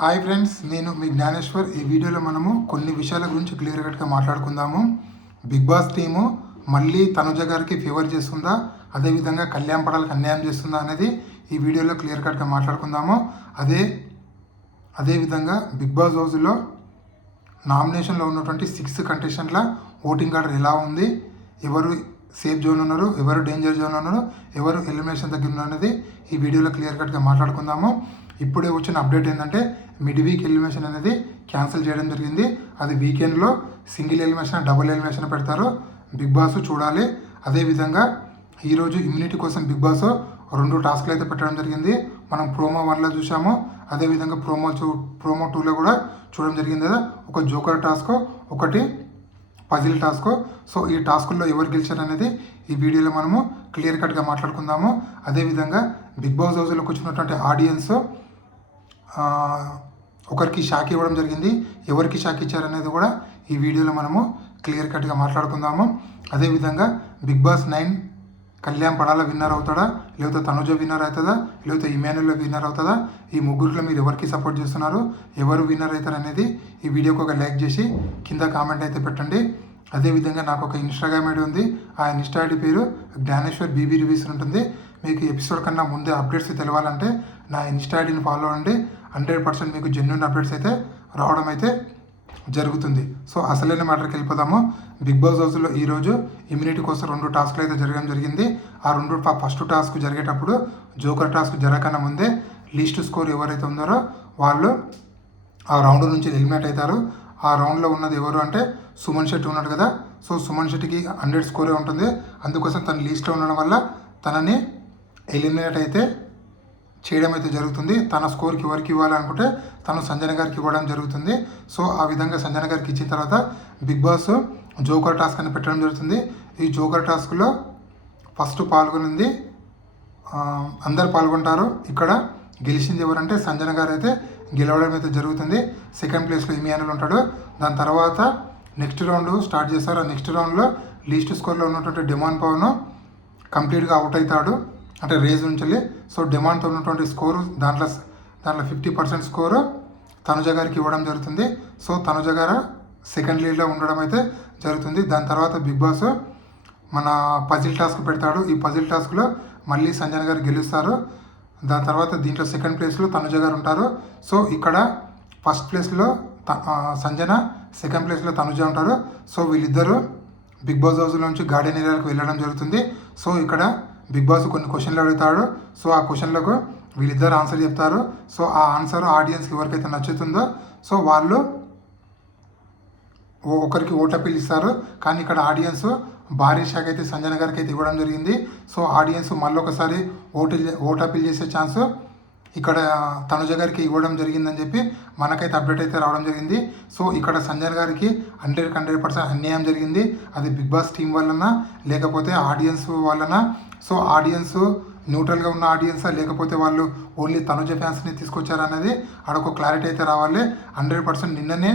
Hi friends, నేను మీ జ్ఞానేశ్వర్. ఈ వీడియోలో మనము కొన్ని విషయాల గురించి క్లియర్ కట్గా మాట్లాడుకుందాము. బిగ్ బాస్ టీము మళ్ళీ తనుజ గారికి ఫేవర్ చేస్తుందా, అదేవిధంగా కళ్యాణ్ పడాలకు అన్యాయం చేస్తుందా అనేది ఈ వీడియోలో క్లియర్ కట్గా మాట్లాడుకుందాము. అదేవిధంగా బిగ్ బాస్ హౌస్లో నామినేషన్లో ఉన్నటువంటి 6 కంటెస్టెంట్ల ఓటింగ్ ఆర్డర్ ఎలా ఉంది, ఎవరు సేఫ్ జోన్ ఉన్నారు, ఎవరు డేంజర్ జోన్ ఉన్నారు, ఎవరు ఎలిమినేషన్ దగ్గర ఉన్నారు అనేది ఈ వీడియోలో క్లియర్ కట్గా మాట్లాడుకుందాము. ఇప్పుడే వచ్చిన అప్డేట్ ఏంటంటే మిడ్ వీక్ ఎలిమినేషన్ అనేది క్యాన్సిల్ చేయడం జరిగింది. అది వీకెండ్లో సింగిల్ ఎలిమినేషన్, డబుల్ ఎలిమినేషన్ పెడతారు. బిగ్ బాస్ చూడాలి. అదేవిధంగా ఈరోజు ఇమ్యూనిటీ కోసం బిగ్ బాస్ 2 టాస్క్లు అయితే పెట్టడం జరిగింది. మనం ప్రోమో 1లో చూసాము, అదేవిధంగా ప్రోమో 2లో కూడా చూడడం జరిగింది కదా. ఒక జోకర్ టాస్క్, ఒకటి పజిల్ టాస్క్. సో ఈ టాస్కుల్లో ఎవరు గెలిచారు అనేది ఈ వీడియోలో మనము క్లియర్ కట్గా మాట్లాడుకుందాము. అదేవిధంగా బిగ్ బాస్ హౌస్లోకి వచ్చినటువంటి ఆడియన్స్ ఒకరికి షాక్ ఇవ్వడం జరిగింది. ఎవరికి షాక్ ఇచ్చారనేది కూడా ఈ వీడియోలో మనము క్లియర్ కట్గా మాట్లాడుకుందాము. అదేవిధంగా Bigg Boss 9 Kalyan Padala winner అవుతాడా, లేకపోతే తనుజ విన్నర్ అవుతుందా, లేకపోతే ఇమాన్యుల్ విన్నర్ అవుతుందా, ఈ ముగ్గురిలో మీరు ఎవరికి సపోర్ట్ చేస్తున్నారు, ఎవరు విన్నర్ అవుతారు అనేది ఈ వీడియోకి ఒక లైక్ చేసి కింద కామెంట్ అయితే పెట్టండి. అదేవిధంగా నాకు ఒక ఇన్స్టాగ్రామ్ ఐడి ఉంది. ఆ ఇన్స్టా ఐడి పేరు జ్ఞానేశ్వర్ బీబీ రివ్యూస్ ఉంటుంది. మీకు ఎపిసోడ్ కన్నా ముందే అప్డేట్స్ తెలవాలంటే నా ఇన్స్టా ఐడిని ఫాలో అవ్వండి. 100% మీకు జెన్యూన్ అప్డేట్స్ అయితే రావడం అయితే జరుగుతుంది. సో అసలైన మ్యాటర్కి వెళ్ళిపోదాము. బిగ్ బాస్ హౌస్లో ఈరోజు ఇమ్యూనిటీ కోసం 2 టాస్క్లు అయితే జరగడం జరిగింది. ఆ 2 ఫస్ట్ టాస్క్ జరిగేటప్పుడు జోకర్ టాస్క్ జరగకన్నా ముందే లీస్ట్ స్కోర్ ఎవరైతే ఉన్నారో వాళ్ళు ఆ రౌండ్ నుంచి ఎలిమినేట్ అవుతారు. ఆ రౌండ్లో ఉన్నది ఎవరు అంటే సుమన్ శెట్టి ఉన్నాడు కదా. సో సుమన్ శెట్టికి 100 స్కోరే ఉంటుంది. అందుకోసం తన లీస్ట్లో ఉండడం వల్ల తనని ఎలిమినేట్ అయితే చేయడం అయితే జరుగుతుంది. తన స్కోర్కి ఎవరికి ఇవ్వాలనుకుంటే తను సంజన గారికి ఇవ్వడం జరుగుతుంది. సో ఆ విధంగా సంజన గారికి ఇచ్చిన తర్వాత బిగ్ బాస్ జోకర్ టాస్క్ అని పెట్టడం జరుగుతుంది. ఈ జోకర్ టాస్క్లో ఫస్ట్ పాల్గొనింది అందరు పాల్గొంటారు. ఇక్కడ గెలిచింది ఎవరంటే సంజన గారు అయితే గెలవడం అయితే జరుగుతుంది. సెకండ్ ప్లేస్లో ఇమియానుల్ ఉంటాడు. దాని తర్వాత నెక్స్ట్ రౌండ్ స్టార్ట్ చేస్తారు. ఆ నెక్స్ట్ రౌండ్లో లీస్ట్ స్కోర్లో ఉన్నటువంటి డిమాండ్ పవన్ కంప్లీట్గా అవుట్ అవుతాడు, అంటే రేజ్ నుంచి. సో డిమాండ్తో ఉన్నటువంటి స్కోరు దాంట్లో 50% స్కోరు తనుజ గారికి ఇవ్వడం జరుగుతుంది. సో తనుజ గారు సెకండ్ లీడ్లో ఉండడం అయితే జరుగుతుంది. దాని తర్వాత బిగ్ బాస్ మన పజిల్ టాస్క్ పెడతాడు. ఈ పజిల్ టాస్క్లో మళ్ళీ సంజన గారు గెలుస్తారు. దాని తర్వాత దీంట్లో సెకండ్ ప్లేస్లో తనుజ గారు ఉంటారు. సో ఇక్కడ ఫస్ట్ ప్లేస్లో సంజన, సెకండ్ ప్లేస్లో తనుజ ఉంటారు. సో వీళ్ళిద్దరూ బిగ్ బాస్ హౌస్ నుంచి గార్డెన్ ఏరియాలకు వెళ్ళడం జరుగుతుంది. సో ఇక్కడ బిగ్ బాస్ కొన్ని క్వశ్చన్లు అడుగుతాడు. సో ఆ క్వశ్చన్లకు వీళ్ళిద్దరు ఆన్సర్ చెప్తారు. సో ఆ ఆన్సర్ ఆడియన్స్కి ఎవరికైతే నచ్చుతుందో సో వాళ్ళు ఒకరికి ఓట్ అప్పీల్ ఇస్తారు. కానీ ఇక్కడ ఆడియన్స్ భారీ షాక్ అయితే సంజన గారికి అయితే ఇవ్వడం జరిగింది. సో ఆడియన్స్ మళ్ళీ ఒకసారి ఓట్ అప్పీల్ చేసే ఛాన్స్ ఇక్కడ తనుజ గారికి ఇవ్వడం జరిగిందని చెప్పి మనకైతే అప్డేట్ అయితే రావడం జరిగింది. సో ఇక్కడ సంజన గారికి 100% అన్యాయం జరిగింది. అది బిగ్ బాస్ టీం వలన లేకపోతే ఆడియన్స్ వలన. సో ఆడియన్స్ న్యూట్రల్గా ఉన్న ఆడియన్సా లేకపోతే వాళ్ళు ఓన్లీ తనుజ ఫ్యాన్స్ని తీసుకొచ్చారనేది ఆడొక క్లారిటీ అయితే రావాలి. 100% నిన్ననే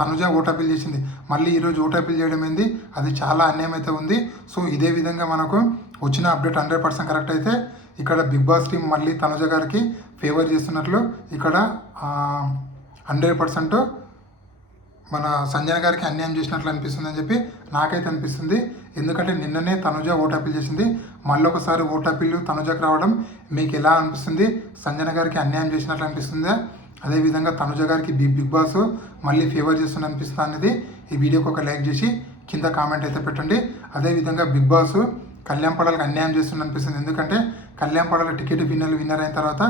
తనుజ ఓట్ అప్పీల్ చేసింది, మళ్ళీ ఈరోజు ఓట్ అప్పీల్ చేయడం ఏంది, అది చాలా అన్యాయం అయితే ఉంది. సో ఇదే విధంగా మనకు వచ్చిన అప్డేట్ 100% కరెక్ట్ అయితే ఇక్కడ బిగ్ బాస్ టీం మళ్ళీ తనుజ గారికి ఫేవర్ చేస్తున్నట్లు ఇక్కడ 100% మన సంజన గారికి అన్యాయం చేసినట్లు అనిపిస్తుంది అని చెప్పి నాకైతే అనిపిస్తుంది. ఎందుకంటే నిన్ననే తనుజ ఓట్ అప్పీల్ చేసింది, మళ్ళీ ఒకసారి ఓట్ అప్పీల్ తనుజకు రావడం మీకు ఎలా అనిపిస్తుంది? సంజన గారికి అన్యాయం చేసినట్లు అనిపిస్తుందా, అదేవిధంగా తనుజ గారికి బిగ్ బాస్ మళ్ళీ ఫేవర్ చేస్తుంది అనిపిస్తుంది అనేది ఈ వీడియోకి ఒక లైక్ చేసి కింద కామెంట్ అయితే పెట్టండి. అదేవిధంగా బిగ్ బాస్ కళ్యాణ్ పడాలకు అన్యాయం చేస్తుంది అనిపిస్తుంది. ఎందుకంటే కళ్యాణ్ పడాల టికెట్ విన్నర్ అయిన తర్వాత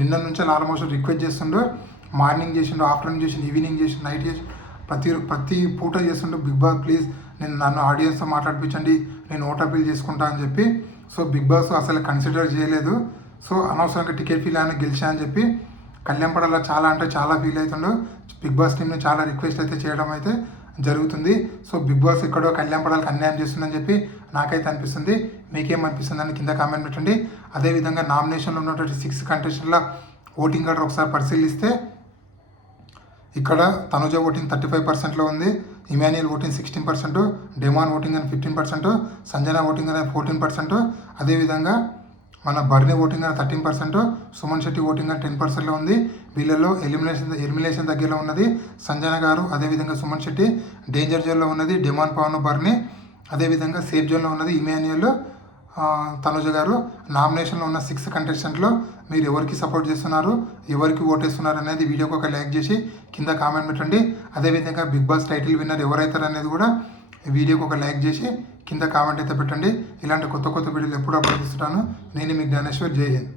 నిన్న నుంచి ఆల్మోస్ట్ రిక్వెస్ట్ చేస్తుండు. మార్నింగ్ చేసిండు, ఆఫ్టర్నూన్ చేసిండు, ఈవినింగ్ చేసిండు, నైట్ చేసి ప్రతి పూట చేస్తుండు. బిగ్ బాస్ ప్లీజ్ నన్ను ఆడియన్స్తో మాట్లాడిపించండి, నేను ఓట్ అప్పీల్ చేసుకుంటా అని చెప్పి. సో బిగ్ బాస్ అసలు కన్సిడర్ చేయలేదు. సో అనవసరంగా టికెట్ ఫీల్ అని గెలిచా అని చెప్పి కళ్యాణ్ పడాల చాలా అంటే చాలా ఫీల్ అవుతుండు. బిగ్ బాస్ టీంని చాలా రిక్వెస్ట్ అయితే చేయడం అయితే జరుగుతుంది. సో బిగ్ బాస్ ఎక్కడో కళ్యాణ్ పడాలకు అన్యాయం చేస్తుందని చెప్పి నాకైతే అనిపిస్తుంది. మీకేమనిపిస్తుంది అని కింద కామెంట్ పెట్టండి. అదేవిధంగా నామినేషన్లో ఉన్నటువంటి 6 కంటెస్టెంట్ల ఓటింగ్ ఆర్డర్ ఒకసారి పరిశీలిస్తే ఇక్కడ తనుజ ఓటింగ్ 35%లో ఉంది, ఇమాన్యుల్ ఓటింగ్ 16%, డెమాన్ ఓటింగ్ అని 15%, సంజన ఓటింగ్ అనేది 14%. అదేవిధంగా మన బర్నీ ఓటింగ్ అని 13%, సుమన్ శెట్టి ఓటింగ్ అని 10%లో ఉంది. వీళ్ళలో ఎలిమినేషన్ దగ్గరలో ఉన్నది సంజన గారు, అదేవిధంగా సుమన్ శెట్టి. డేంజర్ జోన్లో ఉన్నది డెమాన్ పవన్, బర్నీ. అదేవిధంగా సేఫ్ జోన్లో ఉన్నది ఇమాన్యుయల్, తనుజ గారు. నామినేషన్లో ఉన్న 6 కంటెస్టెంట్లో మీరు ఎవరికి సపోర్ట్ చేస్తున్నారు, ఎవరికి ఓటేస్తున్నారు అనేది వీడియోకి ఒక లైక్ చేసి కింద కామెంట్ పెట్టండి. అదేవిధంగా బిగ్ బాస్ టైటిల్ విన్నర్ ఎవరైతారు అనేది కూడా వీడియోకి ఒక లైక్ చేసి కింద కామెంట్ అయితే పెట్టండి. ఇలాంటి కొత్త కొత్త వీడియోలు ఎప్పుడు అప్లోడ్ చేస్తుంటాను. నేను మీ జ్ఞానేశ్వర్. జై హింద్.